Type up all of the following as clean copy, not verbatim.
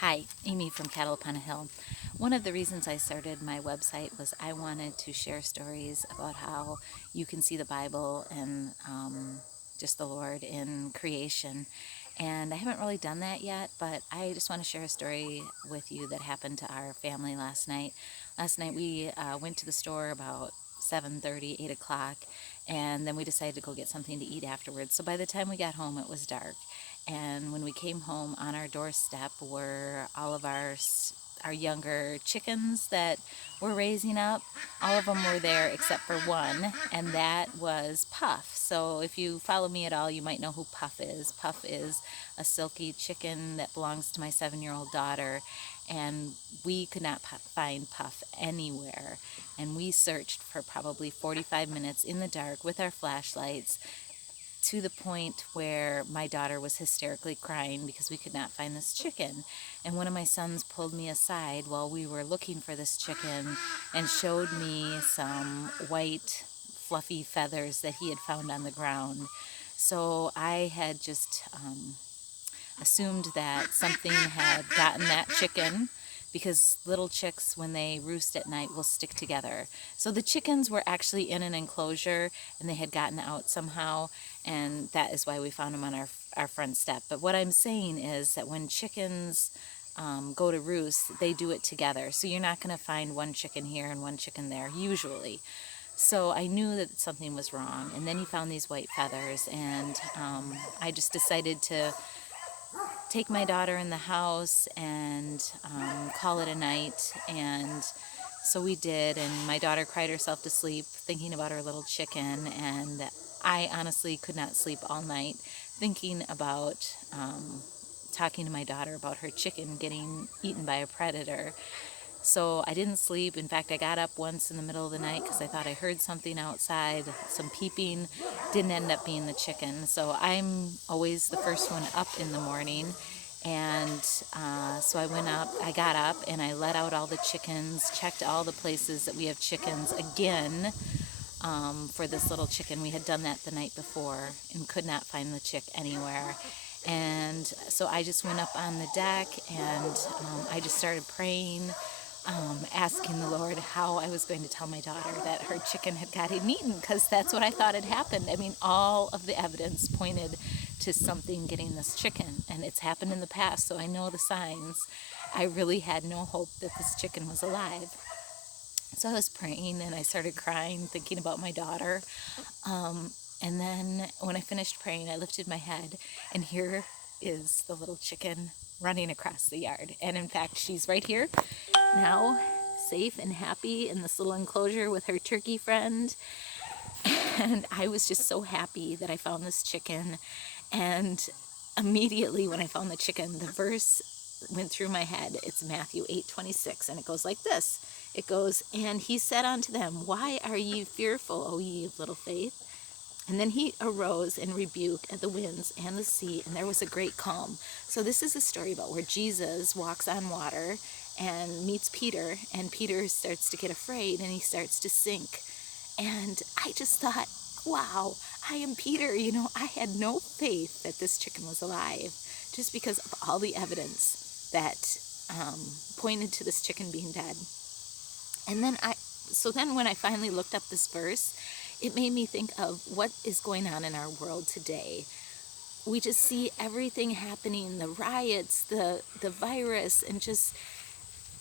Hi, Amy from Cattle Upon a Hill. One of the reasons I started my website was I wanted to share stories about how you can see the Bible and just the Lord in creation. And I haven't really done that yet, but I just want to share a story with you that happened to our family last night. Last night we went to the store about 7:30, 8 o'clock, and then we decided to go get something to eat afterwards. So by the time we got home, it was dark. And when we came home, on our doorstep were all of our younger chickens that we're raising up. All of them were there except for one, and that was Puff. So if you follow me at all, you might know who Puff is. Puff is a silkie chicken that belongs to my 7-year-old daughter, and we could not find Puff anywhere. And we searched for probably 45 minutes in the dark with our flashlights, to the point where my daughter was hysterically crying because we could not find this chicken. And one of my sons pulled me aside while we were looking for this chicken and showed me some white, fluffy feathers that he had found on the ground. So I had just assumed that something had gotten that chicken, because little chicks, when they roost at night, will stick together. So the chickens were actually in an enclosure and they had gotten out somehow, and that is why we found them on our front step. But what I'm saying is that when chickens go to roost, they do it together. So you're not going to find one chicken here and one chicken there, usually. So I knew that something was wrong. And then he found these white feathers, and I just decided to take my daughter in the house and call it a night. And so we did, and my daughter cried herself to sleep thinking about her little chicken, and I honestly could not sleep all night thinking about talking to my daughter about her chicken getting eaten by a predator. So I didn't sleep. In fact, I got up once in the middle of the night because I thought I heard something outside, some peeping. Didn't end up being the chicken. So I'm always the first one up in the morning. And so I got up and I let out all the chickens, checked all the places that we have chickens again, for this little chicken. We had done that the night before and could not find the chick anywhere. And so I just went up on the deck and I just started praying, asking the Lord how I was going to tell my daughter that her chicken had gotten eaten, because that's what I thought had happened. I mean, all of the evidence pointed to something getting this chicken, and it's happened in the past, so I know the signs. I really had no hope that this chicken was alive. So I was praying and I started crying, thinking about my daughter. And then when I finished praying, I lifted my head, and here is the little chicken running across the yard. And in fact, she's right here now, safe and happy in this little enclosure with her turkey friend. And I was just so happy that I found this chicken. And immediately when I found the chicken, the verse went through my head. It's Matthew 8:26, and it goes like this. It goes, "And he said unto them, Why are ye fearful, O ye of little faith? And then he arose and rebuked at the winds and the sea, and there was a great calm." So this is a story about where Jesus walks on water and meets Peter, and Peter starts to get afraid and he starts to sink. And I just thought, wow, I am Peter. I had no faith that this chicken was alive, just because of all the evidence that pointed to this chicken being dead. And then when I finally looked up this verse, it made me think of what is going on in our world today. We just see everything happening, the riots, the virus, and just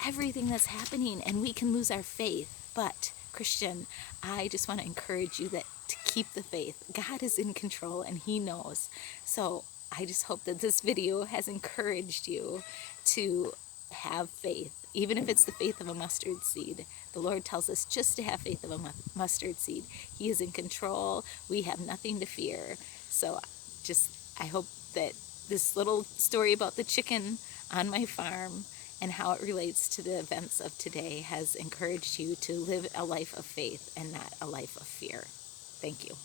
everything that's happening, and we can lose our faith. But Christian, I just want to encourage you to keep the faith. God is in control and he knows. So I just hope that this video has encouraged you to have faith, even if it's the faith of a mustard seed. The Lord tells us just to have faith of a mustard seed. He is in control. We have nothing to fear. So I hope that this little story about the chicken on my farm and how it relates to the events of today has encouraged you to live a life of faith and not a life of fear. Thank you.